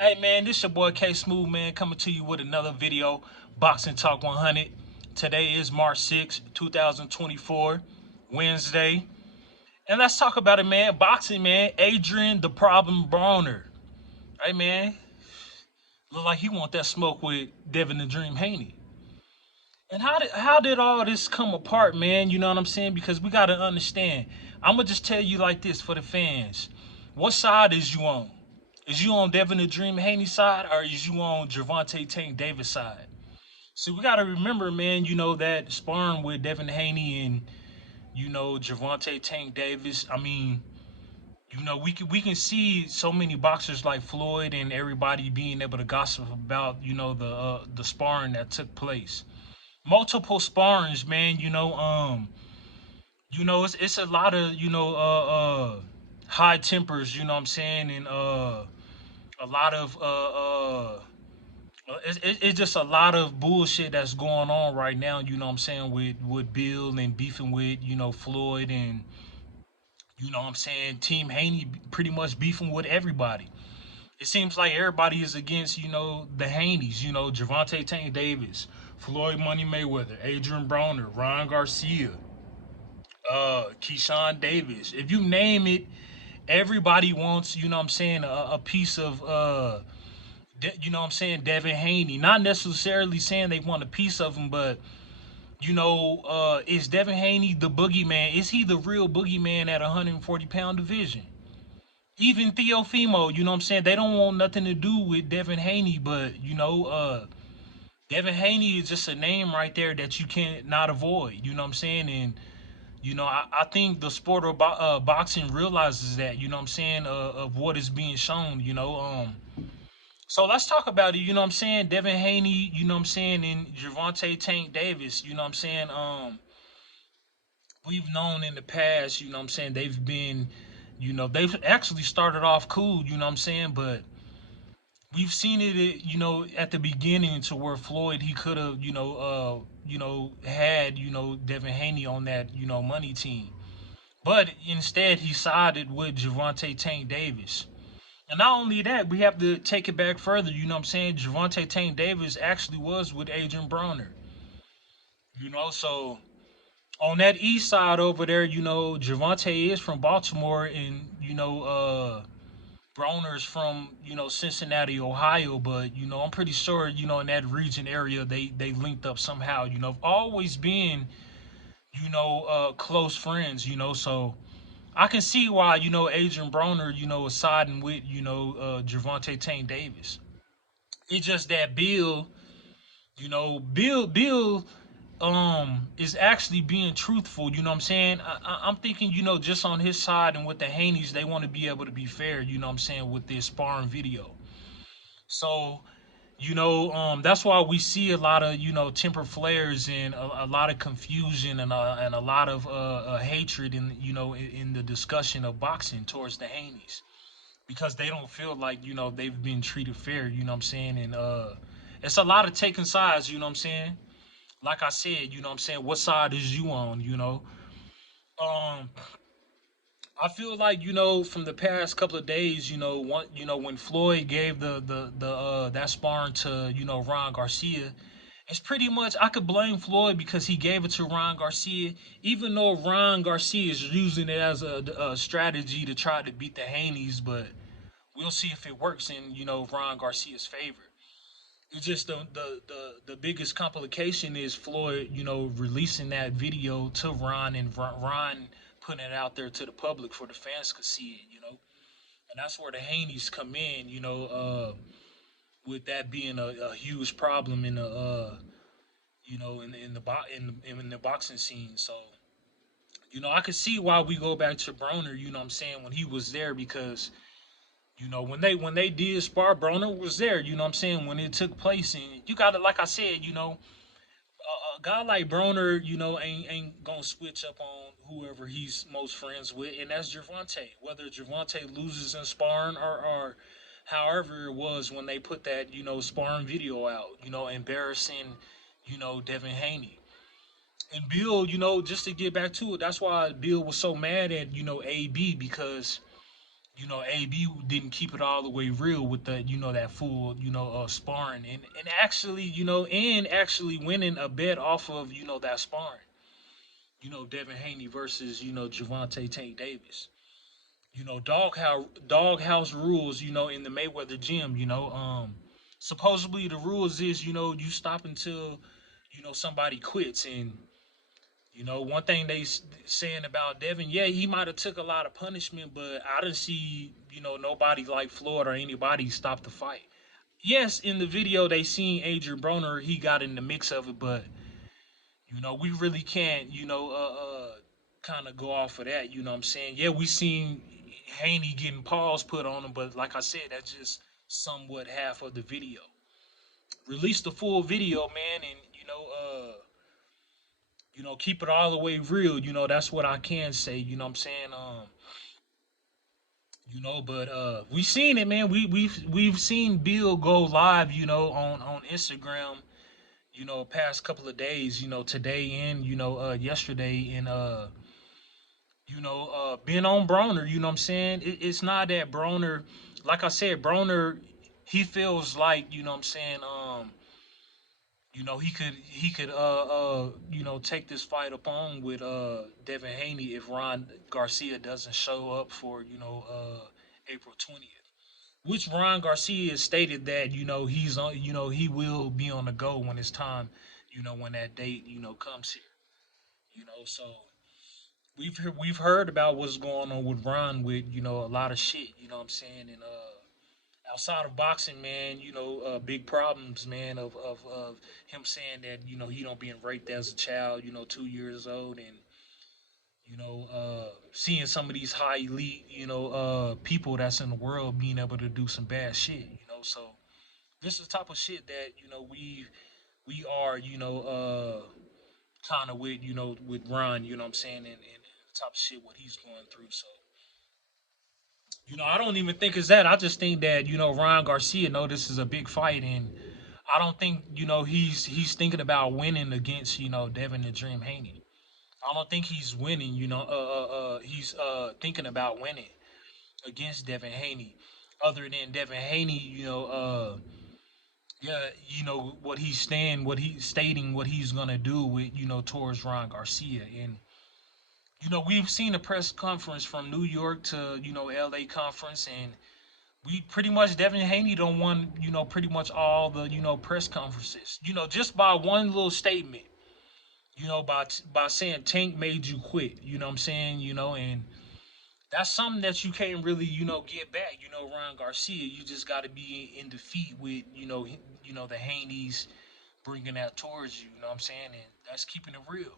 Hey man, this your boy K Smooth, man, coming to you with another video, Boxing Talk 100. Today is March 6, 2024, Wednesday. And let's talk about it, man. Boxing, man. Adrian the Problem Broner. Hey man, look like he want that smoke with Devin the Dream Haney. And how did all this come apart, man? You know what I'm saying? Because we gotta understand. I'm gonna just tell you like this for the fans. What side is you on? Is you on Devin the Dream Haney side, or is you on Gervonta Tank Davis side? See, we gotta remember, man. You know that sparring with Devin Haney and Gervonta Tank Davis. I mean, we can see so many boxers like Floyd and everybody being able to gossip about the sparring that took place. Multiple sparrings, man. It's a lot of high tempers. You know what I'm saying, and a lot of it's just a lot of bullshit that's going on right now. You know what I'm saying, with Bill and beefing with Floyd, and you know what I'm saying, Team Haney pretty much beefing with everybody. It seems like everybody is against the Haneys. Gervonta Tank Davis, Floyd Money Mayweather, Adrian Broner, Ryan Garcia, Keyshawn Davis. If you name it, everybody wants, a piece of Devin Haney. Not necessarily saying they want a piece of him, but is Devin Haney the boogeyman? Is he the real boogeyman at 140-pound division? Even Theofimo, you know what I'm saying? They don't want nothing to do with Devin Haney, but Devin Haney is just a name right there that you can't not avoid. You know what I'm saying? And I think the sport of boxing realizes that. You know what I'm saying? Of what is being shown. So let's talk about it. You know what I'm saying? Devin Haney. You know what I'm saying? And Gervonta Tank Davis. You know what I'm saying? We've known in the past. You know what I'm saying? They've been. They've actually started off cool. You know what I'm saying? But we've seen it, at the beginning to where Floyd he could have, had, Devin Haney on that, money team. But instead he sided with Gervonta Tank Davis. And not only that, we have to take it back further, you know what I'm saying? Gervonta Tank Davis actually was with Adrian Broner. So on that east side over there, Gervonta is from Baltimore, and Broner's from Cincinnati, Ohio, but I'm pretty sure in that region area they linked up somehow. Always been close friends. So I can see why Adrian Broner is siding with Gervonta Tank Davis. It's just that Bill is actually being truthful. You know what I'm saying? I'm thinking just on his side and with the Haneys, they want to be able to be fair. You know what I'm saying, with this sparring video. So that's why we see a lot of temper flares and a lot of confusion and a lot of hatred in in the discussion of boxing towards the Haneys, because they don't feel like they've been treated fair. You know what I'm saying? And it's a lot of taking sides. You know what I'm saying? Like I said, you know what I'm saying, what side is you on? Um, I feel like from the past couple of days, when Floyd gave the that sparring to Ron Garcia, it's pretty much I could blame Floyd because he gave it to Ron Garcia, even though Ron Garcia is using it as a strategy to try to beat the Haneys, but we'll see if it works in Ron Garcia's favor. It's just the biggest complication is Floyd, releasing that video to Ron, and Ron putting it out there to the public for the fans to see it. And that's where the Haneys come in, with that being a huge problem in the in the boxing scene. So I could see why we go back to Broner, you know what I'm saying, when he was there, because when they did spar, Broner was there, you know what I'm saying, when it took place. And you gotta, like I said, a guy like Broner, ain't gonna switch up on whoever he's most friends with, and that's Gervonta. Whether Gervonta loses in sparring, or however it was when they put that, sparring video out, embarrassing, Devin Haney. And Bill, just to get back to it, that's why Bill was so mad at, AB, because AB didn't keep it all the way real with the, that full, sparring and actually, and actually winning a bet off of, that sparring. Devin Haney versus, Javante Tank Davis. Doghouse rules, in the Mayweather gym, supposedly the rules is, you stop until, somebody quits. And one thing saying about Devin, yeah, he might have took a lot of punishment, but I didn't see, nobody like Floyd or anybody stop the fight. Yes, in the video they seen Adrian Broner, he got in the mix of it, but we really can't, kind of go off of that. You know what I'm saying? Yeah, we seen Haney getting paws put on him, but like I said, that's just somewhat half of the video. Release the full video, man, and keep it all the way real. That's what I can say. You know what I'm saying? But we seen it, man. We've seen Bill go live, on Instagram, past couple of days, today and yesterday, and being on Broner. You know what I'm saying? It's not that Broner, like I said, Broner, he feels like, you know what I'm saying, he could take this fight up on with Devin Haney if Ron Garcia doesn't show up for, April 20th. Which Ron Garcia has stated that, he's on, he will be on the go when it's time, when that date, comes here. So we've heard about what's going on with Ron with, a lot of shit, you know what I'm saying? And outside of boxing, man, big problems, man, of him saying that, he don't being raped as a child, 2 years old, and seeing some of these high elite, people that's in the world being able to do some bad shit, So this is the type of shit that, we are, kind of with, with Ron, you know what I'm saying, and the type of shit what he's going through. So I don't even think it's that. I just think that, Ryan Garcia know this is a big fight, and I don't think, he's thinking about winning against, Devin the Dream Haney. I don't think he's winning, he's thinking about winning against Devin Haney. Other than Devin Haney, yeah, what he's stating, what he's gonna do with, towards Ryan Garcia. And we've seen a press conference from New York to, LA conference, and we pretty much Devin Haney don't want, pretty much all the, press conferences. Just by one little statement, by saying Tank made you quit. You know what I'm saying? And that's something that you can't really, get back. Ryan Garcia, you just got to be in defeat with, the Haneys bringing that towards you. You know what I'm saying? And that's keeping it real.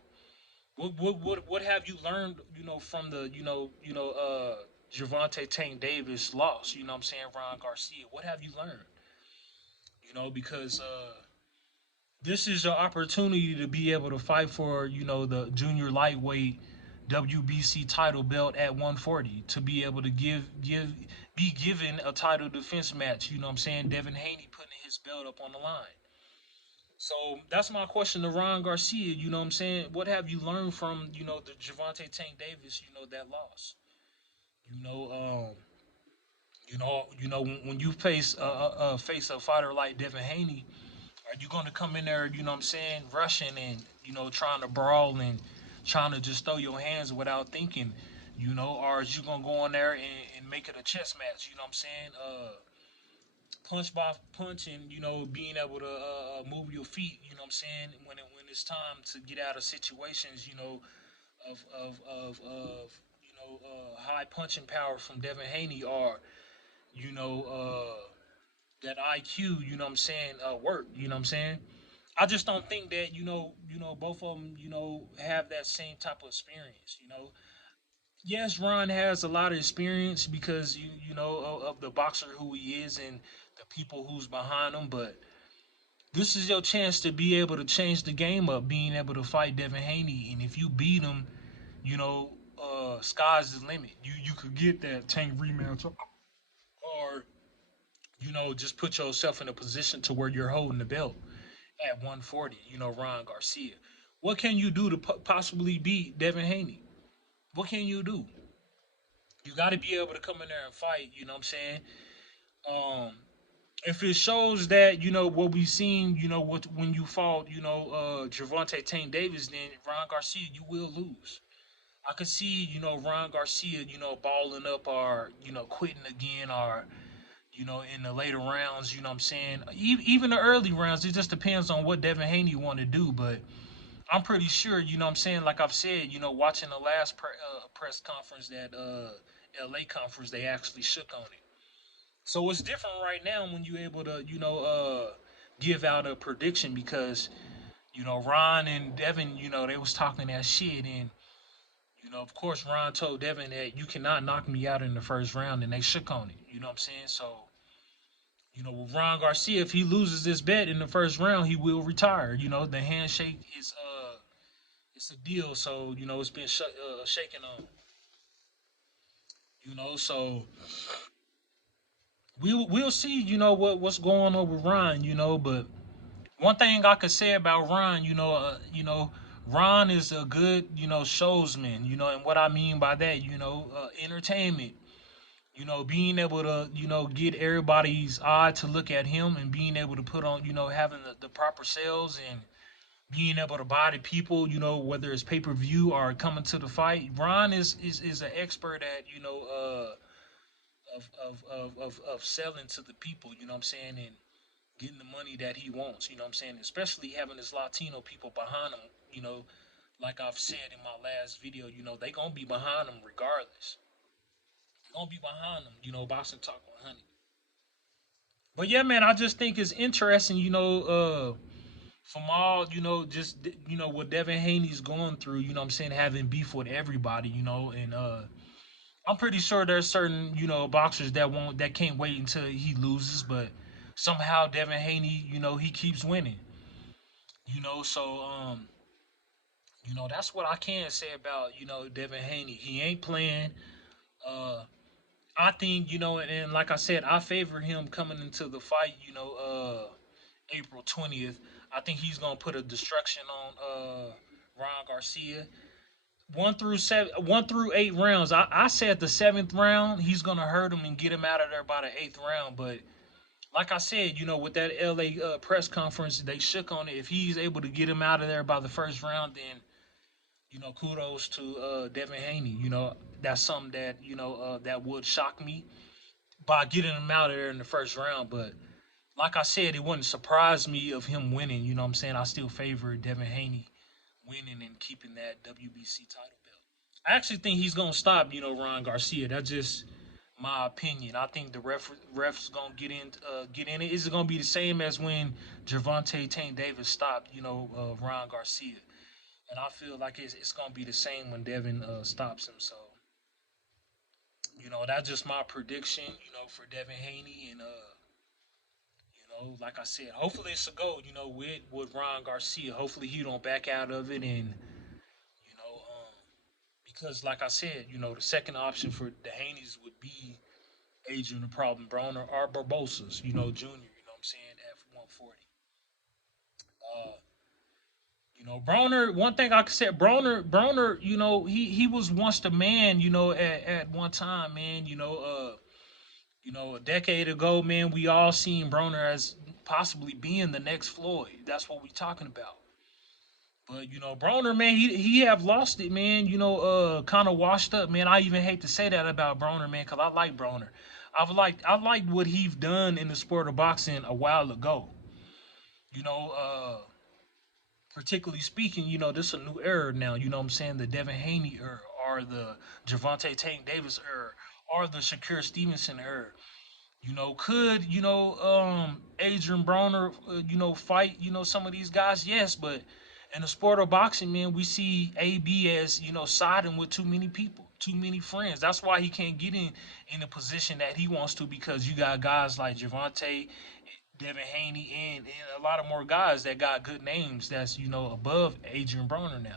What have you learned, from the, Javante Tank Davis loss? You know what I'm saying? Ryan Garcia. What have you learned? Because this is your opportunity to be able to fight for, the junior lightweight WBC title belt at 140, to be able to be given a title defense match. You know what I'm saying? Devin Haney putting his belt up on the line. So that's my question to Ron Garcia. You know what I'm saying? What have you learned from, the Javante Tank Davis, that loss? You know, when you face a fighter like Devin Haney, are you going to come in there, you know what I'm saying, rushing and, trying to brawl and trying to just throw your hands without thinking, or is you going to go in there and make it a chess match, you know what I'm saying? Punch by punch and, being able to move your feet, you know what I'm saying, when it's time to get out of situations, of high punching power from Devin Haney, or, you know, that IQ, you know what I'm saying, work, you know what I'm saying? I just don't think that, both of them, have that same type of experience, Yes, Ron has a lot of experience because of the boxer who he is and the people who's behind him, but this is your chance to be able to change the game up, being able to fight Devin Haney, and if you beat him, sky's the limit. You could get that Tank rematch, or just put yourself in a position to where you're holding the belt at 140. Ron Garcia. What can you do to possibly beat Devin Haney? What can you do? You got to be able to come in there and fight. You know what I'm saying? Um, if it shows that what we've seen, what when you fought, Gervonta Tank Davis, then Ron Garcia, you will lose. I could see, Ron Garcia, balling up or quitting again or in the later rounds. You know what I'm saying? Even the early rounds, it just depends on what Devin Haney want to do, but. I'm pretty sure, what I'm saying, like I've said, watching the last press conference, that LA conference, they actually shook on it. So it's different right now when you're able to, give out a prediction because, Ron and Devin, they was talking that shit. And, of course, Ron told Devin that you cannot knock me out in the first round, and they shook on it. You know what I'm saying? So, with Ron Garcia, if he loses this bet in the first round, he will retire. The handshake is it's a deal, so it's been shaken on. So we'll see. What's going on with Ron. But one thing I could say about Ron, Ron is a good showsman. And what I mean by that, entertainment. Being able to get everybody's eye to look at him and being able to put on having the proper sales and being able to buy the people, whether it's pay per view or coming to the fight. Ron is an expert at of selling to the people. You know what I'm saying, and getting the money that he wants. You know what I'm saying, especially having his Latino people behind him. Like I've said in my last video, they gonna be behind him regardless. They gonna be behind him. Boxing Talk 100. But yeah, man, I just think it's interesting. From all just what Devin Haney's going through, what I'm saying, having beef with everybody, and I'm pretty sure there's certain boxers that can't wait until he loses, but somehow Devin Haney, he keeps winning. So that's what I can say about Devin Haney. He ain't playing. Uh, I think and like I said, I favor him coming into the fight. April 20th. I think he's gonna put a destruction on Ron Garcia. 1 through 8 rounds. I said the seventh round he's gonna hurt him and get him out of there by the eighth round. But like I said, with that LA press conference, they shook on it. If he's able to get him out of there by the first round, then kudos to Devin Haney. That's something that that would shock me by getting him out of there in the first round. But like I said, it wouldn't surprise me of him winning. You know what I'm saying? I still favor Devin Haney winning and keeping that WBC title belt. I actually think he's gonna stop, Ron Garcia. That's just my opinion. I think the refs gonna get in it. Is it gonna be the same as when Gervonta Tank Davis stopped, Ron Garcia? And I feel like it's gonna be the same when Devin stops him. So, that's just my prediction, for Devin Haney and like I said, hopefully it's a go. With Ron Garcia. Hopefully he don't back out of it, and because like I said, the second option for the Haneys would be Adrian the Problem Broner or Barboza's, Junior. You know what I'm saying, at 140. Uh, Broner. One thing I could say, Broner. He was once the man. At one time, man. A decade ago, man, we all seen Broner as possibly being the next Floyd. That's what we talking about. But Broner, man, he have lost it, man. Kind of washed up, man. I even hate to say that about Broner, man, because I like Broner. I like what he's done in the sport of boxing a while ago. You know, particularly speaking, this is a new era now. You know what I'm saying? The Devin Haney era, or the Gervonta Tank Davis era, or the Shakur Stevenson era. Could Adrian Broner fight some of these guys? Yes, but in the sport of boxing, man, we see AB as siding with too many people, too many friends. That's why he can't get in the position that he wants to, because you got guys like Gervonta, Devin Haney, and a lot of more guys that got good names that's above Adrian Broner now.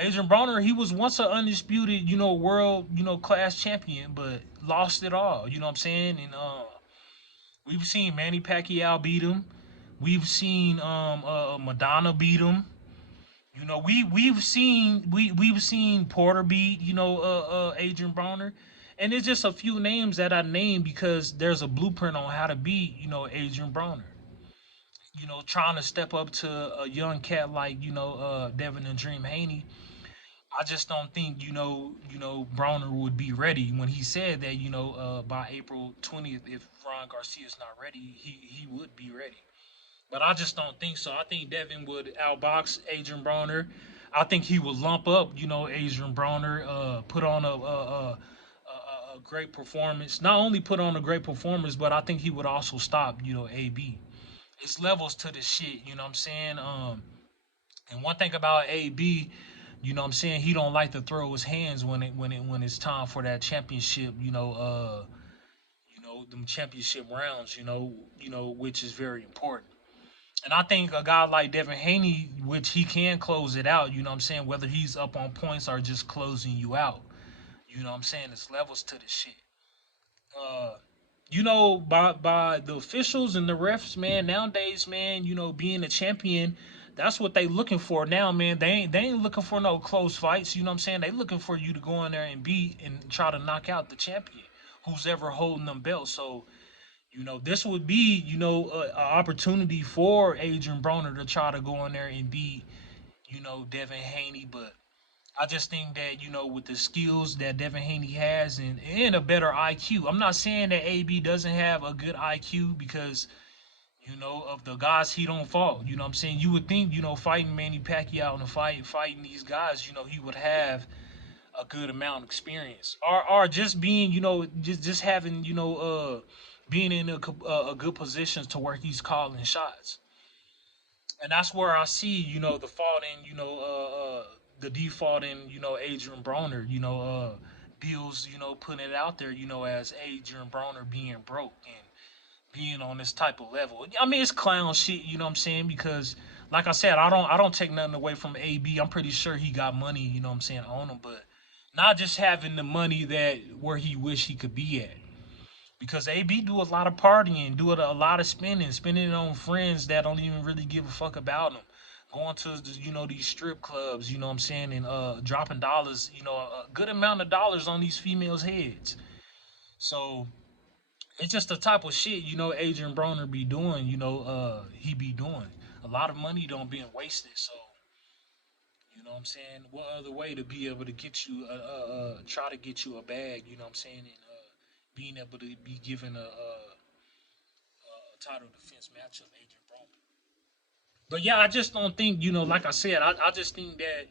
Adrian Broner, he was once an undisputed, world, class champion, but lost it all. You know what I'm saying? And we've seen Manny Pacquiao beat him. We've seen Madonna beat him. You know, we've seen Porter beat, Adrian Broner. And it's just a few names that I named because there's a blueprint on how to beat, Adrian Broner. Trying to step up to a young cat like, Devin and Dream Haney. I just don't think, Broner would be ready when he said that, by April 20th, if Ron Garcia is not ready, he would be ready. But I just don't think so. I think Devin would outbox Adrian Broner. I think he would lump up, Adrian Broner, put on a great performance. Not only put on a great performance, but I think he would also stop, AB. It's levels to this shit, you know what I'm saying? And one thing about AB, you know what I'm saying, he don't like to throw his hands when it's time for that championship, them championship rounds, which is very important. And I think a guy like Devin Haney, which he can close it out, you know what I'm saying, whether he's up on points or just closing you out. You know what I'm saying? There's levels to this shit. Uh, by the officials and the refs, man, nowadays, man, being a champion, that's what they looking for now, man. They ain't looking for no close fights, you know what I'm saying? They looking for you to go in there and beat and try to knock out the champion who's ever holding them belts. So this would be, a opportunity for Adrian Broner to try to go in there and beat, Devin Haney. But I just think that, with the skills that Devin Haney has and a better IQ, I'm not saying that AB doesn't have a good IQ because, of the guys he don't fought. You know what I'm saying? You would think, fighting Manny Pacquiao in a fighting these guys, he would have a good amount of experience, or just being, just having, being in a good position to where he's calling shots. And that's where I see, the fault in, the default in, Adrian Broner, Bills, putting it out there, as Adrian Broner being broke and being on this type of level. I mean, it's clown shit, you know what I'm saying? Because like I said, I don't take nothing away from AB. I'm pretty sure he got money, you know what I'm saying, on him, but not just having the money that where he wish he could be at. Because AB do a lot of partying, do a lot of spending it on friends that don't even really give a fuck about him. Going to these strip clubs, you know what I'm saying, and dropping dollars, a good amount of dollars on these females' heads. So it's just the type of shit, Adrian Broner be doing, he be doing. A lot of money don't being wasted. So, you know what I'm saying? What other way to be able to get you, try to get you a bag, you know what I'm saying? And being able to be given a title defense matchup, Adrian Broner. But yeah, I just don't think, like I said, I just think that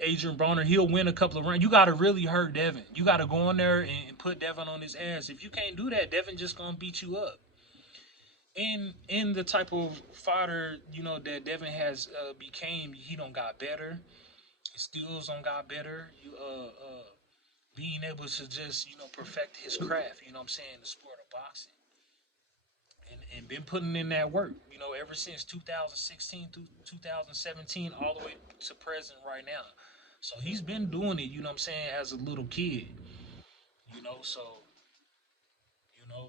Adrian Broner, he'll win a couple of rounds. You gotta really hurt Devin. You gotta go in there and put Devin on his ass. If you can't do that, Devin just gonna beat you up. In the type of fighter, that Devin has became, he don't got better. His skills don't got better. You being able to just, perfect his craft, you know what I'm saying, the sport of boxing. And been putting in that work, ever since 2016 to 2017, all the way to present right now. So he's been doing it, you know what I'm saying, as a little kid, so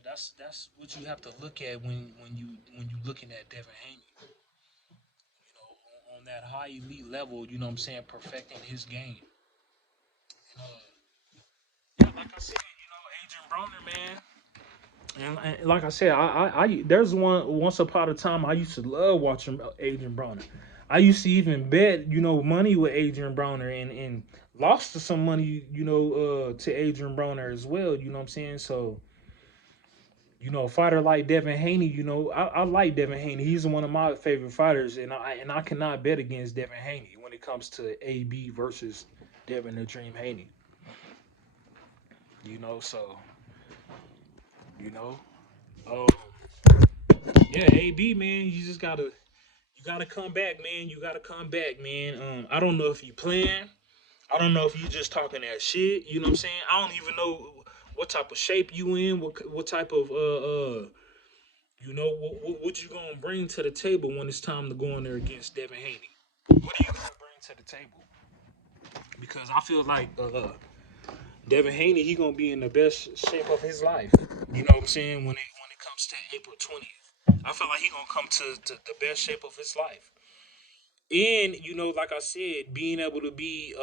that's what you have to look at when you looking at Devin Haney, on that high elite level, you know what I'm saying, perfecting his game. Yeah, like I said, Adrian Broner, man. And like I said, there's once upon a time I used to love watching Adrian Broner. I used to even bet, money with Adrian Broner and lost to some money, to Adrian Broner as well. You know what I'm saying? So, a fighter like Devin Haney, I like Devin Haney. He's one of my favorite fighters, and I cannot bet against Devin Haney when it comes to AB versus Devin the Dream Haney. So you know, um, yeah, AB man, you gotta come back, man. You gotta come back, man. I don't know if you playing. I don't know if you just talking that shit. You know what I'm saying? I don't even know what type of shape you in. What type of what you gonna bring to the table when it's time to go in there against Devin Haney? What are you gonna bring to the table? Because I feel like Devin Haney, he gonna be in the best shape of his life. You know what I'm saying? When it comes to April 20th, I feel like he gonna come to the best shape of his life. And like I said, being able to be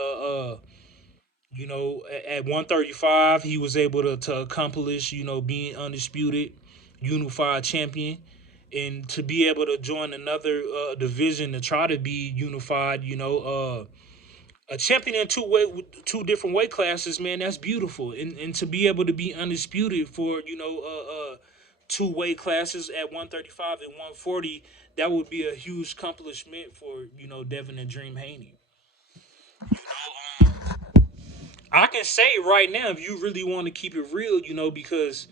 at 135, he was able to accomplish, being undisputed, unified champion, and to be able to join another division to try to be unified, a champion in two different weight classes, man, that's beautiful. And to be able to be undisputed for, two weight classes at 135 and 140, that would be a huge accomplishment for, Devin and Dream Haney. I can say right now, if you really want to keep it real, because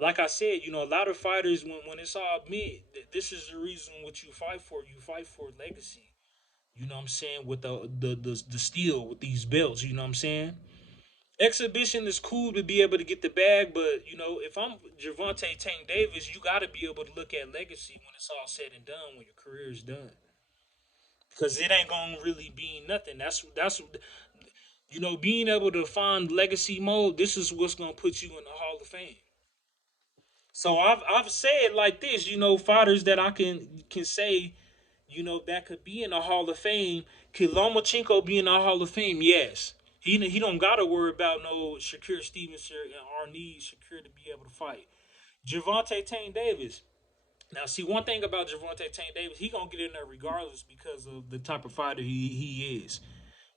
like I said, a lot of fighters, when it's all meant, this is the reason what you fight for. You fight for legacy. You know what I'm saying? With the steel, with these belts, you know what I'm saying? Exhibition is cool to be able to get the bag, but if I'm Gervonta Tank Davis, you got to be able to look at legacy when it's all said and done, when your career is done, because it ain't gonna really be nothing. That's being able to find legacy mode. This is what's gonna put you in the Hall of Fame. So I've said like this, fighters that I can say, that could be in the Hall of Fame. Could Lomachenko be in the Hall of Fame? Yes. He don't gotta worry about no Shakur Stevenson and Arnie Shakur to be able to fight. Gervonta Tank Davis. Now, see one thing about Gervonta Tank Davis, he gonna get in there regardless because of the type of fighter he is.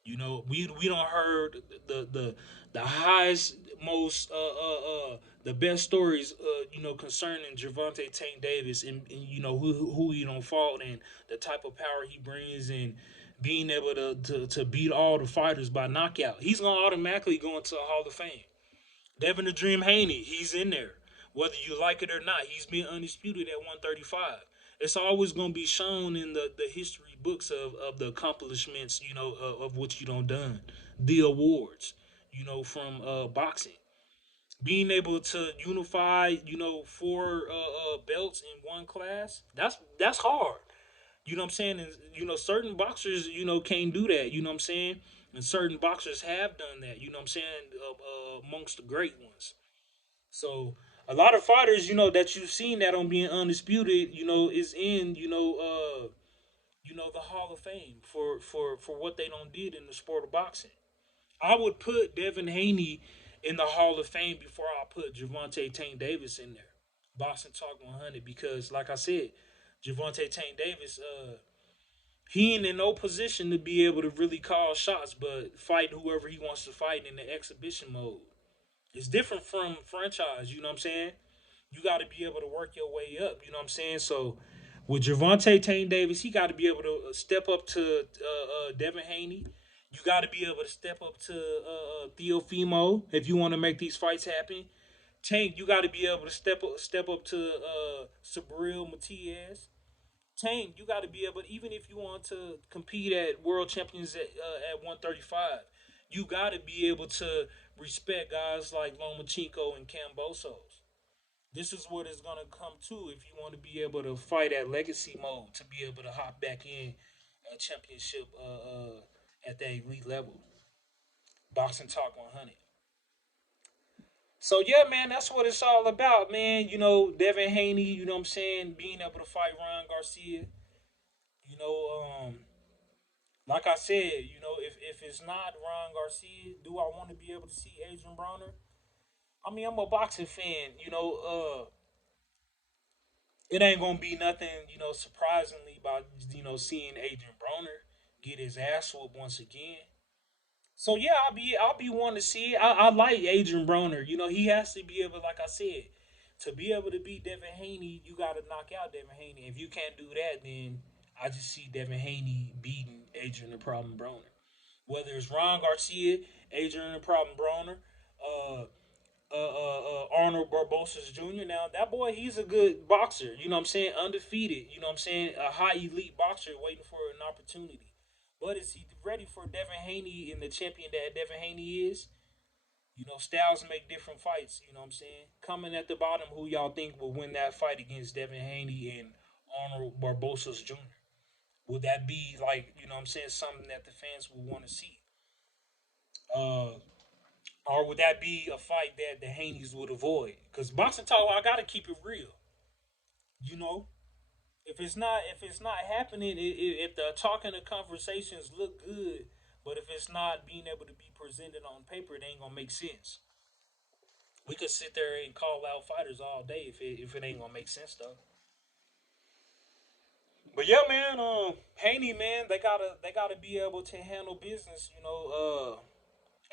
We don't heard the highest, most the best stories concerning Gervonta Tank Davis, and who he don't fought, and the type of power he brings, and being able to beat all the fighters by knockout. He's gonna automatically go into the Hall of Fame. Devin the Dream Haney, he's in there. Whether you like it or not, he's been undisputed at 135. It's always going to be shown in the history books of the accomplishments, of what you done done. The awards, from boxing. Being able to unify, four belts in one class, that's hard. You know what I'm saying? And, certain boxers, can't do that. You know what I'm saying? And certain boxers have done that. You know what I'm saying? Amongst the great ones. So a lot of fighters, that you've seen that on being undisputed, is in, the Hall of Fame for what they don't did in the sport of boxing. I would put Devin Haney in the Hall of Fame before I put Gervonta Tank Davis in there. Boxing Talk 100, because like I said, Gervonta Tank Davis, he ain't in no position to be able to really call shots, but fight whoever he wants to fight in the exhibition mode. It's different from franchise, you know what I'm saying? You got to be able to work your way up, you know what I'm saying? So with Gervonta Tank Davis, he got to be able to step up to Devin Haney. You got to be able to step up to Theo Fimo if you want to make these fights happen. Tank, you got to be able to step up to Sabril Matias. Tank, you got to be able, even if you want to compete at world champions at 135, you got to be able to respect guys like Lomachenko and Cambosos. This is what it's gonna come to if you want to be able to fight at legacy mode, to be able to hop back in a championship at that elite level. Boxing Talk 100. So yeah, man, that's what it's all about, man. Devin Haney, you know what I'm saying, being able to fight Ryan Garcia. You know, like I said, if it's not Ryan Garcia, do I want to be able to see Adrian Broner? I mean, I'm a boxing fan. It ain't gonna be nothing, surprisingly about seeing Adrian Broner get his ass whooped once again. So yeah, I'll be wanting to see it. I like Adrian Broner. He has to be able, like I said, to be able to beat Devin Haney, you got to knock out Devin Haney. If you can't do that, then I just see Devin Haney beating Adrian the Problem Broner. Whether it's Ron Garcia, Adrian the Problem Broner, uh, Arnold Barboza Jr. Now that boy, he's a good boxer. You know what I'm saying? Undefeated. You know what I'm saying? A high elite boxer waiting for an opportunity. But is he ready for Devin Haney and the champion that Devin Haney is? Styles make different fights. You know what I'm saying? Coming at the bottom, who y'all think will win that fight against Devin Haney and Arnold Barboza Jr.? Would that be like, you know what I'm saying, something that the fans would want to see? Uh, or would that be a fight that the Haneys would avoid? Because boxing talk, I gotta keep it real. You know, If it's not happening, if the talking and conversations look good, but if it's not being able to be presented on paper, it ain't gonna make sense. We could sit there and call out fighters all day if it ain't gonna make sense though. But yeah, man, Haney, man, they gotta be able to handle business.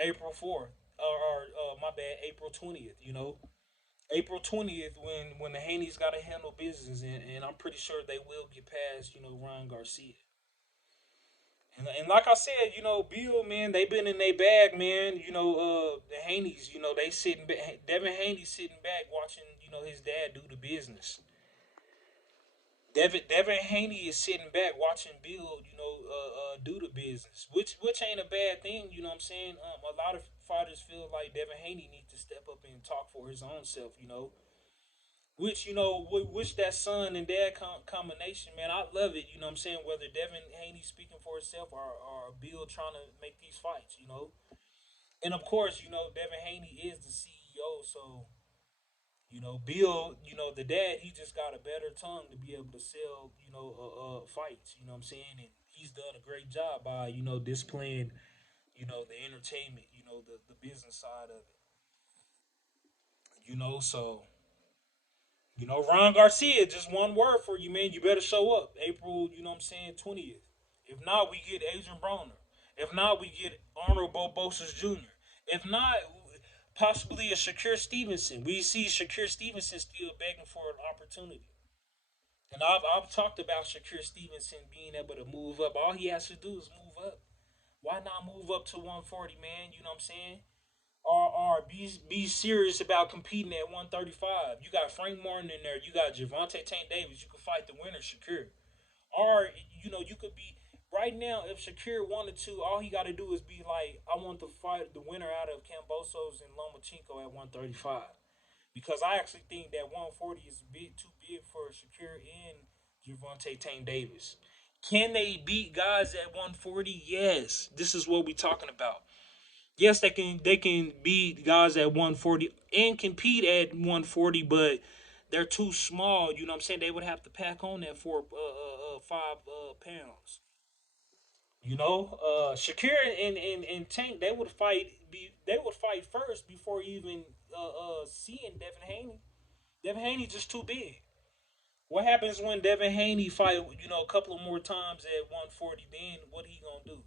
April 4th, or my bad, April 20th. April 20th when the Haneys gotta handle business, and I'm pretty sure they will get past Ryan Garcia. And like I said, Bill, man, they been in their bag, man. The Haneys, they sitting back. Devin Haney sitting back watching, his dad do the business. Devin Haney is sitting back watching Bill, do the business, which ain't a bad thing. You know what I'm saying? A lot of fighters feel like Devin Haney needs to step up and talk for his own self. Which which that son and dad combination, man, I love it. You know what I'm saying? Whether Devin Haney speaking for himself or Bill trying to make these fights. And of course, Devin Haney is the CEO, so Bill, the dad, he just got a better tongue to be able to sell, fights. You know what I'm saying? And he's done a great job by, displaying, the entertainment, the business side of it. So Ron Garcia, just one word for you, man. You better show up. April, 20th. If not, we get Adrian Broner. If not, we get Arnold Barboza Jr. If not, possibly a Shakur Stevenson. We see Shakur Stevenson still begging for an opportunity. And I've talked about Shakur Stevenson being able to move up. All he has to do is move up. Why not move up to 140, man? You know what I'm saying? Or be serious about competing at 135. You got Frank Martin in there. You got Javante Tank Davis. You can fight the winner, Shakur. Or you could be right now. If Shakur wanted to, all he got to do is be like, I want to fight the winner out of Cambosos and Lomachenko at 135. Because I actually think that 140 is too big for Shakur and Javante Tank Davis. Can they beat guys at 140? Yes. This is what we're talking about. Yes, they can beat guys at 140 and compete at 140, but they're too small. You know what I'm saying? They would have to pack on that 5 pounds. Shakir and Tank, they would fight first before even seeing Devin Haney. Devin Haney just too big. What happens when Devin Haney fight a couple of more times at 140? Then what he gonna do?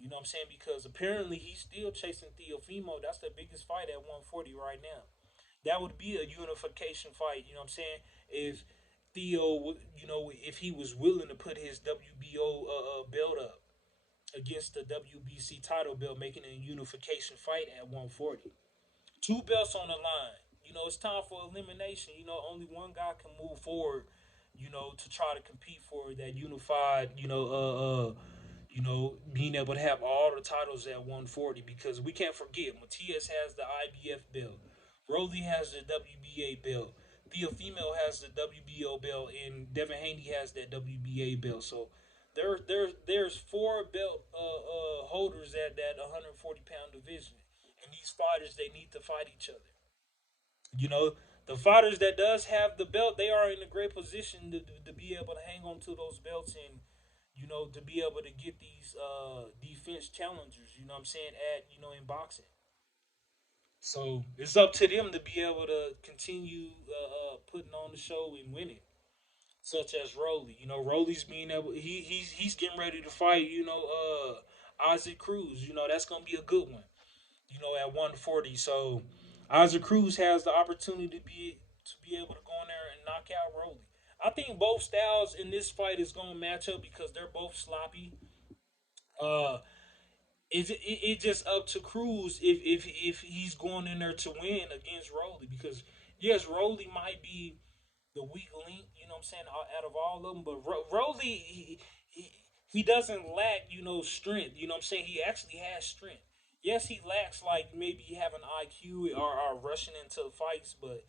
You know what I'm saying? Because apparently he's still chasing Theofimo. That's the biggest fight at 140 right now. That would be a unification fight. You know what I'm saying? If Theo, if he was willing to put his WBO belt up against the WBC title belt, making it a unification fight at 140. Two belts on the line. It's time for elimination. Only one guy can move forward. To try to compete for that unified. Being able to have all the titles at 140 because we can't forget Matias has the IBF belt, Rolly has the WBA belt, Theofimo has the WBO belt, and Devin Haney has that WBA belt. So there's four belt holders at that 140-pound division, and these fighters they need to fight each other. You know, the fighters that does have the belt, they are in a great position to be able to hang on to those belts and to be able to get these defense challengers. You know what I'm saying in boxing. So it's up to them to be able to continue putting on the show and winning. Such as Rolly, Rolly's being able. He's getting ready to fight. Isaac Cruz. That's gonna be a good one. At 140. So Isaac Cruz has the opportunity to be able to go in there and knock out Rolly. I think both styles in this fight is going to match up because they're both sloppy. Uh, it just up to Cruz if he's going in there to win against Rolly because yes, Rolly might be the weak link. You know what I'm saying? Out of all of them, but Rolly he doesn't lack strength. You know what I'm saying? He actually has strength. Yes, he lacks like maybe having IQ or rushing into fights, but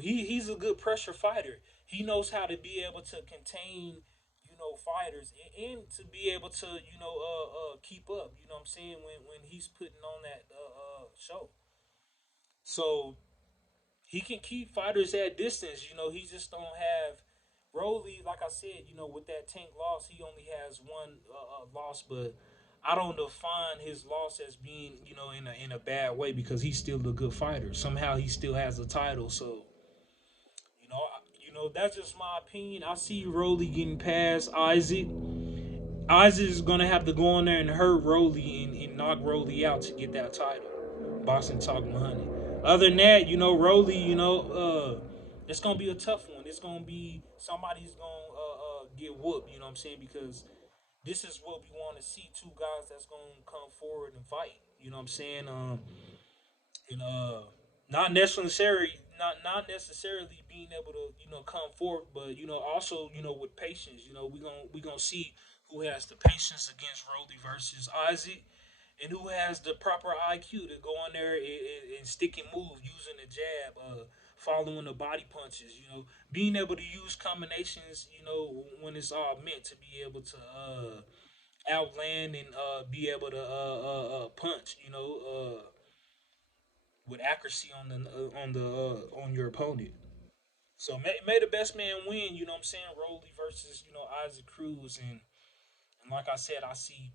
he's a good pressure fighter. He knows how to be able to contain fighters and to be able to keep up. You know what I'm saying when he's putting on that show. So he can keep fighters at distance. He just don't have Rolly, like I said, with that Tank loss, he only has one loss, but I don't define his loss as being, in a bad way because he's still a good fighter. Somehow he still has the title, so that's just my opinion. I see Rolly getting past Isaac. Isaac is gonna have to go in there and hurt Rolly and knock Rolly out to get that title. Boxing Talk Money. Other than that, Rolly, it's gonna be a tough one. It's gonna be somebody's gonna get whooped. You know what I'm saying? Because this is what we want to see: two guys that's gonna come forward and fight. You know what I'm saying? And not necessarily not necessarily being able to come forward, but also with patience. We gonna see who has the patience against Rolly versus Isaac, and who has the proper IQ to go on there and stick and move using the jab, following the body punches. Being able to use combinations. When it's all meant to be able to outland and be able to punch. With accuracy on your opponent. So may the best man win. You know what I'm saying? Rolly versus Isaac Cruz, and like I said, I see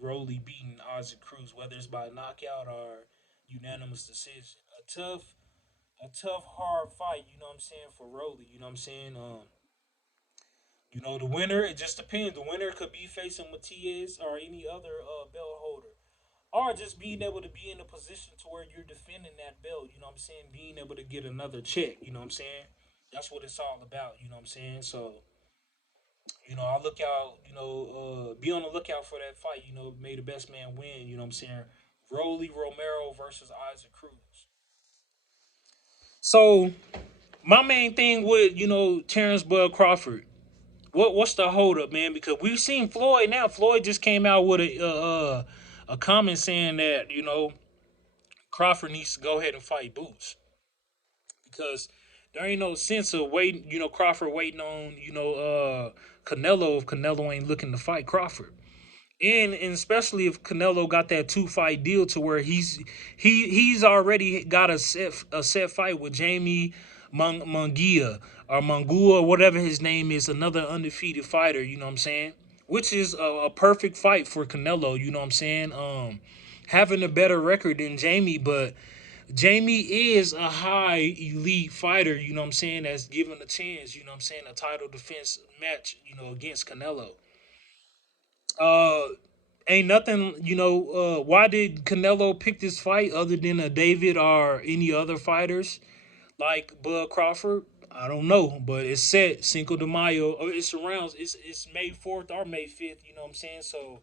Rolly beating Isaac Cruz, whether it's by knockout or unanimous decision. A tough, hard fight. You know what I'm saying, for Rolly. You know what I'm saying? The winner. It just depends. The winner could be facing Matias or any other belt holder, or just being able to be in a position to where you're defending that belt. You know what I'm saying? Being able to get another check. You know what I'm saying? That's what it's all about. You know what I'm saying? So I look out. Be on the lookout for that fight. May the best man win. You know what I'm saying? Rolly Romero versus Isaac Cruz. So my main thing with Terrence Bud Crawford. What's the holdup, man? Because we've seen Floyd now. Floyd just came out with a comment saying that Crawford needs to go ahead and fight Boots because there ain't no sense of waiting. Crawford waiting on Canelo if Canelo ain't looking to fight Crawford. And especially if Canelo got that 2 fight deal to where he's already got a set fight with Jamie Mungia or Mungua, whatever his name is, another undefeated fighter. You know what I'm saying? Which is a perfect fight for Canelo. You know what I'm saying? Having a better record than Jamie, but Jamie is a high elite fighter. You know what I'm saying? That's given a chance. You know what I'm saying? A title defense match. Against Canelo. Uh, ain't nothing, why did Canelo pick this fight other than a David or any other fighters like Bud Crawford? I don't know, but it's set Cinco de Mayo. It's around. It's May 4th or May 5th. You know what I'm saying? So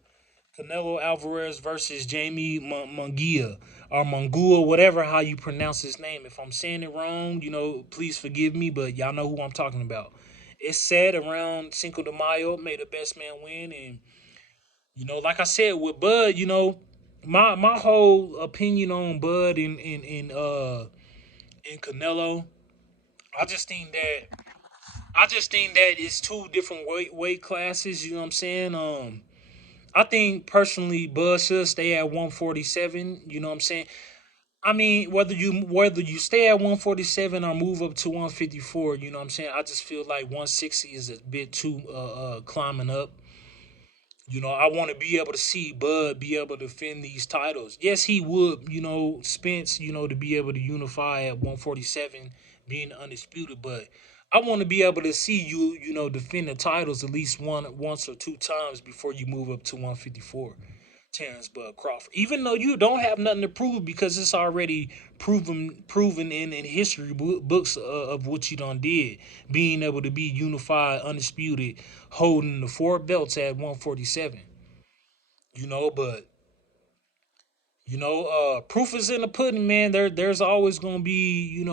Canelo Alvarez versus Jamie Mungia or Mungua, whatever how you pronounce his name. If I'm saying it wrong, please forgive me, but y'all know who I'm talking about. It's set around Cinco de Mayo. May the best man win, and like I said with Bud, my whole opinion on Bud and Canelo, I just think that it's two different weight classes. You know what I'm saying? I think personally, Bud should stay at 147. You know what I'm saying? I mean, whether you stay at 147 or move up to 154, you know what I'm saying? I just feel like 160 is a bit too climbing up. I want to be able to see Bud be able to defend these titles. Yes, he would, Spence, to be able to unify at 147, being undisputed. But I want to be able to see you, defend the titles at least once or two times before you move up to 154. Terrence Bud Crawford. Even though you don't have nothing to prove because it's already proven in history books of what you done did, being able to be unified, undisputed, holding the 4 belts at 147. But proof is in the pudding, man. There's always gonna be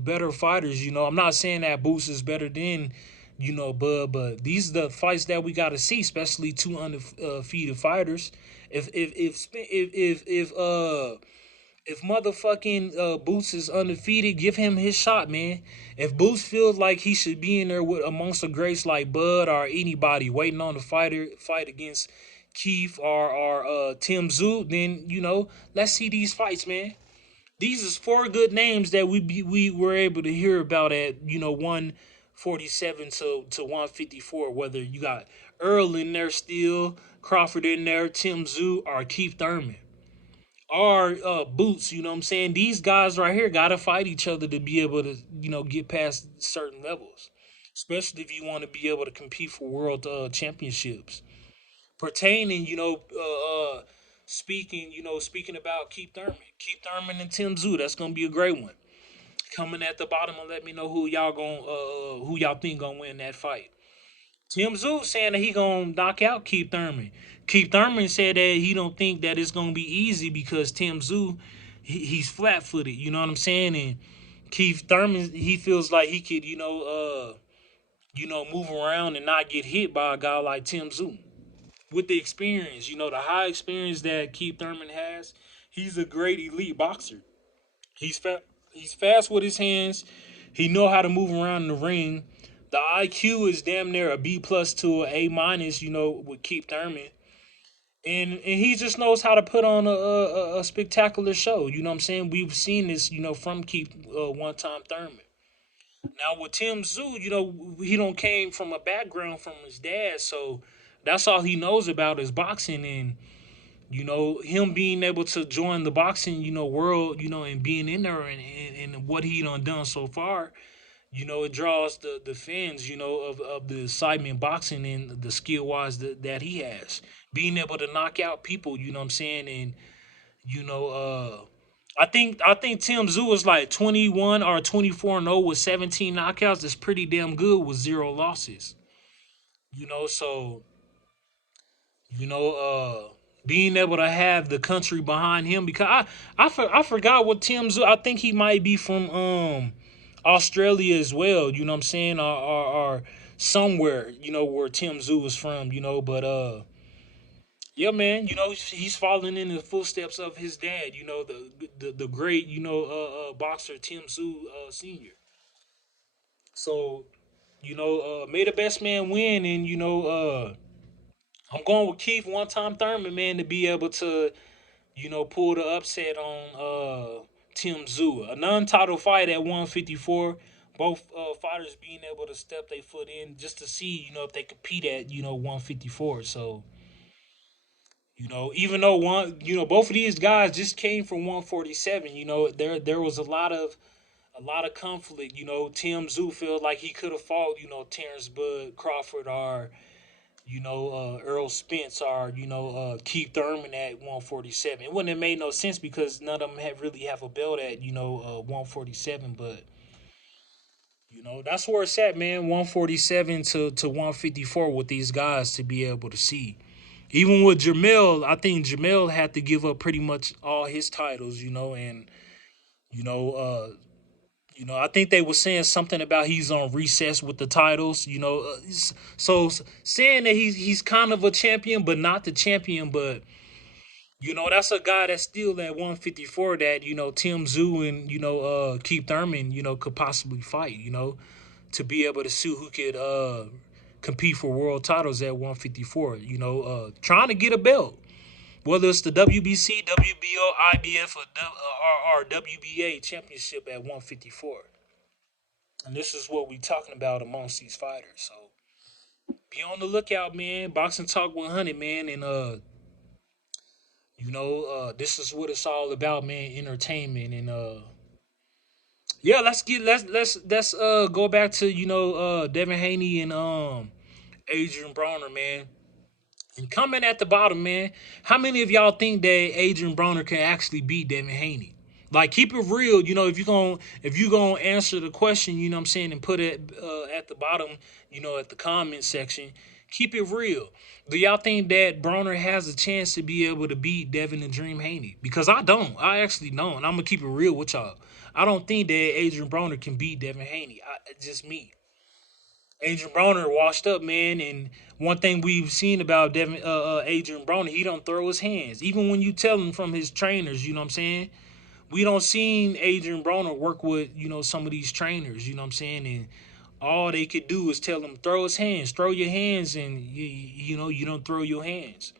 better fighters. I'm not saying that Boost is better than Bud, but these are the fights that we got to see, especially two undefeated fighters. If motherfucking Boots is undefeated, give him his shot, man. If Boots feels like he should be in there with amongst the greats like Bud or anybody waiting on the fight against Keith or Tim Zoo, then let's see these fights, man. These is 4 good names that we were able to hear about at 1 147 to 154. Whether you got Earl in there still, Crawford in there, Tim Zoo, or Keith Thurman, or Boots. You know what I'm saying? These guys right here got to fight each other to be able to get past certain levels, especially if you want to be able to compete for world championships. Pertaining, speaking about Keith Thurman and Tim Zoo, that's gonna be a great one. Coming at the bottom and let me know who y'all think gonna win that fight. Tim Zoo saying that he gonna knock out Keith Thurman. Keith Thurman said that he don't think that it's gonna be easy because Tim Zoo, he's flat footed. You know what I'm saying? And Keith Thurman, he feels like he could, move around and not get hit by a guy like Tim Zoo. With the experience, the high experience that Keith Thurman has, he's a great elite boxer. He's fast. He's fast with his hands. He know how to move around in the ring. The IQ is damn near a B plus to a A minus. With Keith Thurman, and he just knows how to put on a spectacular show. You know what I'm saying? We've seen this, from Keith one time Thurman. Now with Tim Zoo, he don't came from a background from his dad, so that's all he knows about is boxing. And him being able to join the boxing, world, and being in there and what he done so far, it draws the fans, of the excitement boxing and the skill wise that he has. Being able to knock out people, you know what I'm saying? And, you know, uh I think Tim Zoo is like 21 or 24-0 with 17 knockouts. That's pretty damn good with zero losses. So you know, being able to have the country behind him because I forgot what Tim Zoo. I think he might be from Australia as well. You know what I'm saying, or somewhere where Tim Zoo is from. But yeah, man. He's following in the footsteps of his dad. The great boxer Tim Zoo Senior. So may the best man win, and I'm going with Keith one time Thurman, man, to be able to pull the upset on Tim Zoo. A non-title fight at 154. Both fighters being able to step their foot in just to see, if they compete at 154. So, even though both of these guys just came from 147. There was a lot of conflict. Tim Zoo felt like he could have fought, Terrence Bud Crawford, or Earl Spence, or Keith Thurman at 147. It wouldn't have made no sense because none of them have a belt at 147. But that's where it's at, man. 147 to 154 with these guys to be able to see. Even with Jamel, I think Jamel had to give up pretty much all his titles, and you know, uh, I think they were saying something about he's on recess with the titles. So saying that he's kind of a champion, but not the champion. But that's a guy that's still at 154 that Tim Zoo and Keith Thurman could possibly fight. To be able to see who could compete for world titles at 154. Trying to get a belt. Whether it's the WBC, WBO, IBF, or WBA championship at 154. And this is what we talking about amongst these fighters. So be on the lookout, man. Boxing Talk 100, man. And this is what it's all about, man. Entertainment. And yeah, let's go back to Devin Haney and Adrian Broner, man. And coming at the bottom, man, how many of y'all think that Adrian Broner can actually beat Devin Haney? Like, keep it real, if you gonna answer the question, what I'm saying, and put it at the bottom, at the comment section. Keep it real. Do y'all think that Broner has a chance to be able to beat Devin and Dream Haney? Because I don't. I actually don't. And I'm gonna keep it real with y'all. I don't think that Adrian Broner can beat Devin Haney. Just me. Adrian Broner washed up, man, and one thing we've seen about Adrian Broner, he don't throw his hands. Even when you tell him from his trainers, you know what I'm saying? We don't seen Adrian Broner work with, some of these trainers, you know what I'm saying? And all they could do is tell him, throw his hands, throw your hands, and you don't throw your hands.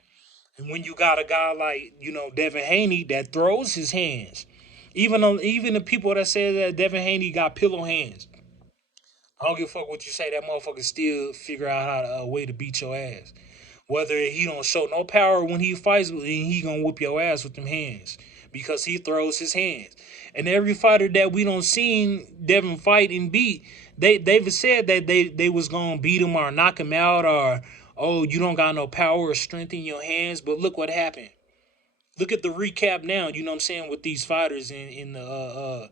And when you got a guy like, Devin Haney that throws his hands, even the people that say that Devin Haney got pillow hands, I don't give a fuck what you say. That motherfucker still figure out how to a way to beat your ass. Whether he don't show no power when he fights, he gonna whoop your ass with them hands because he throws his hands. And every fighter that we don't seen Devin fight and beat, they've said that they was gonna beat him or knock him out or oh you don't got no power or strength in your hands. But look what happened. Look at the recap now. You know what I'm saying with these fighters in the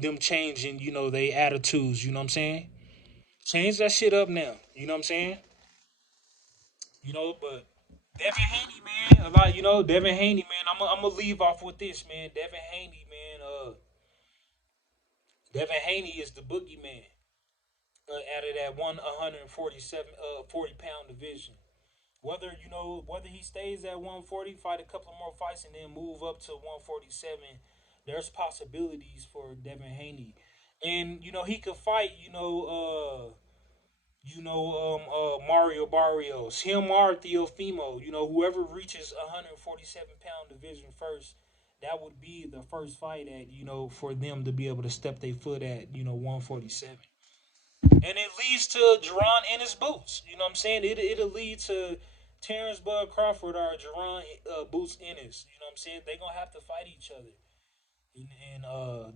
them changing they attitudes. You know what I'm saying. Change that shit up now. You know what I'm saying. But Devin Haney, man, a lot, Devin Haney, man. I'm gonna leave off with this, man. Devin Haney, man. Devin Haney is the boogeyman out of that 147 40 pound division. Whether he stays at 140, fight a couple more fights, and then move up to 147, there's possibilities for Devin Haney, and he could fight. Mario Barrios, him or Theofimo, whoever reaches 147-pound division first, that would be the first fight at, for them to be able to step their foot at, 147. And it leads to Jerron in his boots. You know what I'm saying? It'll lead to Terrence Bud Crawford or Jerron Boots Ennis. You know what I'm saying? They're going to have to fight each other. And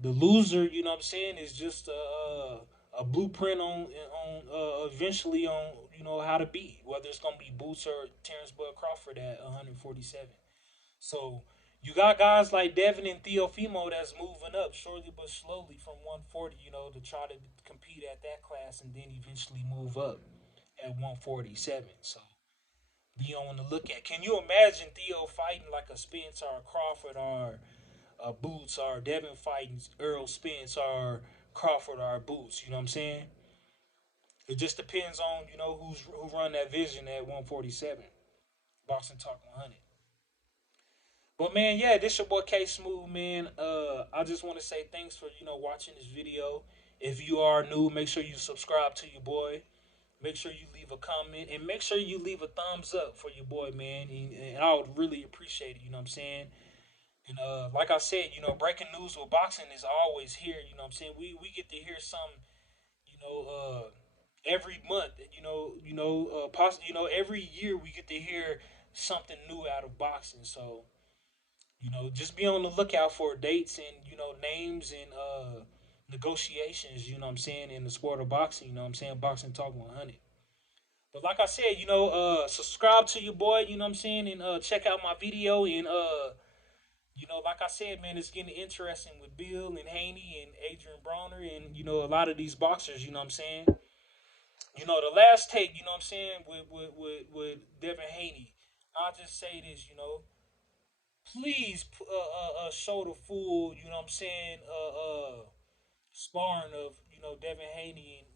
the loser, you know what I'm saying, is just a blueprint on eventually on how to beat, whether it's gonna be Boots or Terrence Bud Crawford at 147. So you got guys like Devin and Theofimo that's moving up slowly but slowly from 140, to try to compete at that class and then eventually move up at 147. So be on the lookout. Can you imagine Theo fighting like a Spence or a Crawford or Boots or Devin fighting Earl Spence or Crawford or Boots? You know what I'm saying? It just depends on who run that vision at 147. Boxing Talk 100. But man, yeah, this your boy K Smooth, man. I just want to say thanks for watching this video. If you are new, make sure you subscribe to your boy. Make sure you leave a comment and make sure you leave a thumbs up for your boy, man. And I would really appreciate it. You know what I'm saying? And like I said, breaking news with boxing is always here. You know what I'm saying? We get to hear some, you know, every month. Every year we get to hear something new out of boxing. So just be on the lookout for dates and names and negotiations. You know what I'm saying in the sport of boxing. You know what I'm saying? Boxing Talk 100. But like I said, subscribe to your boy. You know what I'm saying, and check out my video and like I said, man, it's getting interesting with Bill and Haney and Adrian Broner and a lot of these boxers. You know what I'm saying? The last take. You know what I'm saying with Devin Haney. I'll just say this. Please show the full. You know what I'm saying? Sparring of Devin Haney and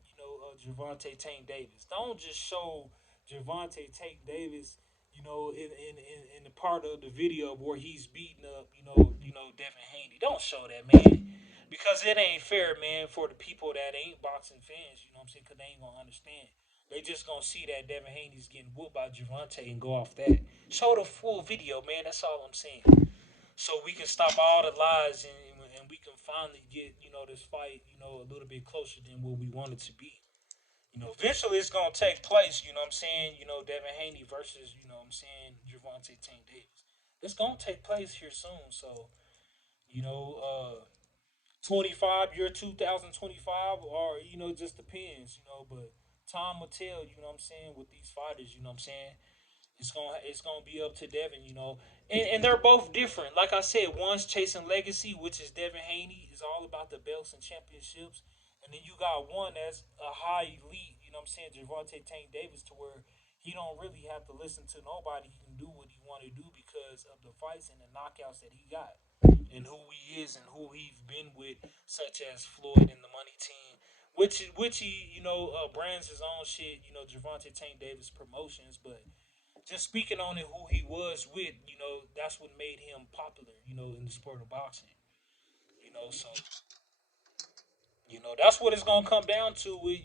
Javante Tank Davis. Don't just show Javante Tank Davis. In the part of the video where he's beating up Devin Haney. Don't show that, man, because it ain't fair, man, for the people that ain't boxing fans. You know what I'm saying? Because they ain't gonna understand. They just gonna see that Devin Haney's getting whooped by Javante and go off that. Show the full video, man. That's all I'm saying, so we can stop all the lies and we can finally get this fight a little bit closer than what we want it to be. Eventually it's gonna take place. You know what I'm saying? Devin Haney versus what I'm saying Javante Tank Davis. It's gonna take place here soon. So you know, 25 year 2025 or it just depends. But time will tell. You know what I'm saying with these fighters. You know what I'm saying. It's gonna be up to Devin, and they're both different. Like I said, one's chasing legacy, which is Devin Haney, is all about the belts and championships, and then you got one that's a high elite. You know what I'm saying, Javante Tank Davis, to where he don't really have to listen to nobody. He can do what he want to do because of the fights and the knockouts that he got, and who he is and who he's been with, such as Floyd and the Money Team. Which he brands his own shit. Javante Tank Davis Promotions, but just speaking on it, who he was with, that's what made him popular, in the sport of boxing. So that's what it's gonna come down to with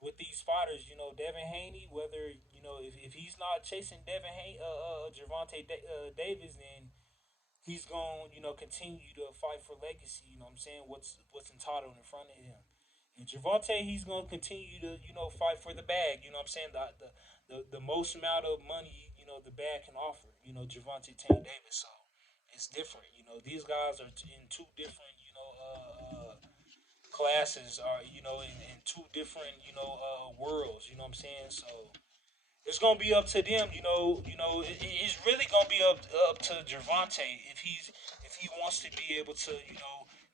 with these fighters. Devin Haney, whether if he's not chasing Devin Haney, Davis, then he's gonna continue to fight for legacy. You know what I'm saying? What's entitled in front of him. And Javante, he's gonna continue to, fight for the bag. You know what I'm saying? The most amount of money, the bag can offer. Javante Tank Davis. So it's different. These guys are in two different, classes, are in two different, worlds. You know what I'm saying? So it's gonna be up to them. It's really gonna be up to Javante if he wants to be able to,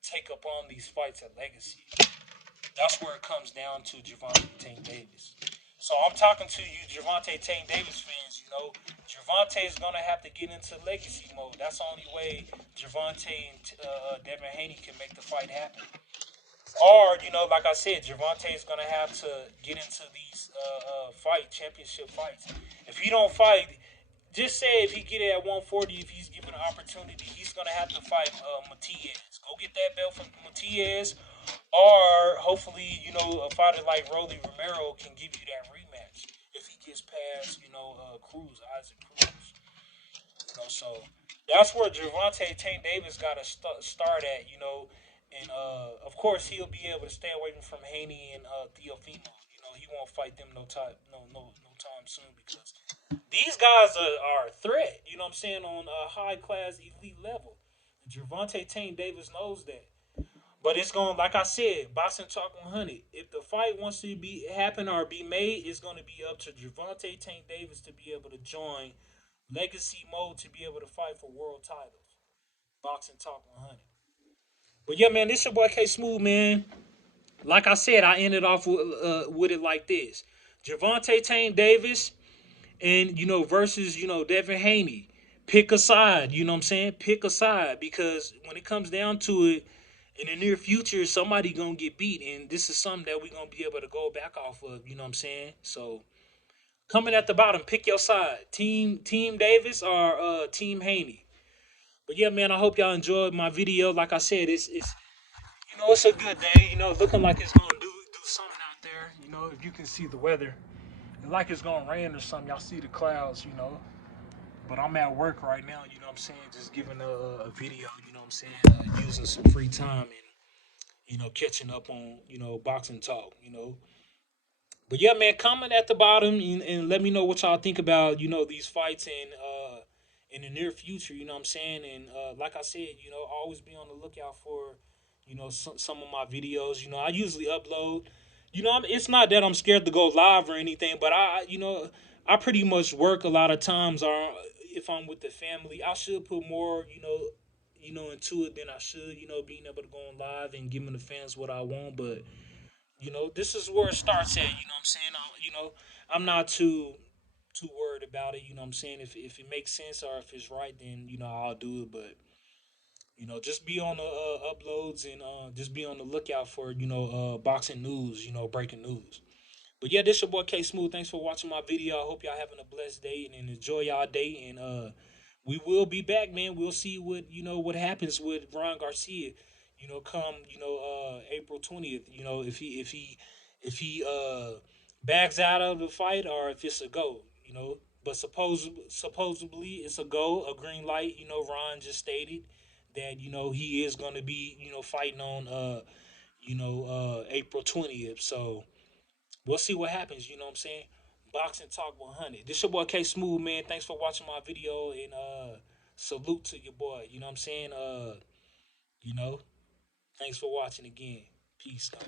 take up on these fights at Legacy. That's where it comes down to Javante Tank Davis. So I'm talking to you, Javante Tank Davis fans. Javante is gonna have to get into legacy mode. That's the only way Javante and Devin Haney can make the fight happen. Or like I said, Javante is gonna have to get into these championship fights. If he don't fight, just say if he get it at 140, if he's given an opportunity, he's gonna have to fight Matias. Go get that belt from Matias, or hopefully, a fighter like Rolly Romero can give you that rematch if he gets past, Cruz, Isaac Cruz. So that's where Javante Tank Davis got to start at, and of course he'll be able to stay away from Haney and Teofimo. He won't fight them no time soon because these guys are a threat. You know what I'm saying, on a high class elite level. Javante Tank Davis knows that. But it's going, like I said, Boxing Talk 100. If the fight wants to be happen or be made, it's going to be up to Javante Tank Davis to be able to join Legacy Mode to be able to fight for world titles. Boxing Talk 100. But yeah, man, this your boy K Smooth, man. Like I said, I ended off with it like this: Javante Tank Davis and versus Devin Haney. Pick a side. You know what I'm saying? Pick a side because when it comes down to it, in the near future, somebody gonna get beat, and this is something that we gonna be able to go back off of. You know what I'm saying? So coming at the bottom, pick your side. Team Davis or Team Haney. But yeah, man, I hope y'all enjoyed my video. Like I said, it's it's a good day. Looking like it's gonna do something out there. If you can see the weather, like it's gonna rain or something. Y'all see the clouds. But I'm at work right now. You know what I'm saying? Just giving a video. You know what I'm saying? Using some free time and catching up on boxing talk. But yeah, man, comment at the bottom and let me know what y'all think about these fights and in the near future. You know what I'm saying? And like I said, always be on the lookout for some of my videos. I usually upload. It's not that I'm scared to go live or anything, but I pretty much work a lot of times. Or if I'm with the family, I should put more into it than I should. Being able to go on live and giving the fans what I want, but this is where it starts at. You know what I'm saying? I'm not too worried about it. You know what I'm saying? If it makes sense or if it's right, then I'll do it. But just be on the uploads and just be on the lookout for boxing news. Breaking news. But yeah, this your boy K Smooth. Thanks for watching my video. I hope y'all having a blessed day and enjoy y'all day. And we will be back, man. We'll see what happens with Ron Garcia. Come April 20th. If he backs out of the fight or if it's a go. But supposedly it's a go, a green light. Ron just stated that he is going to be fighting on April 20th. So we'll see what happens. You know what I'm saying? Boxing Talk 100. This your boy K Smooth, man. Thanks for watching my video and salute to your boy. You know what I'm saying? You know, thanks for watching again. Peace out.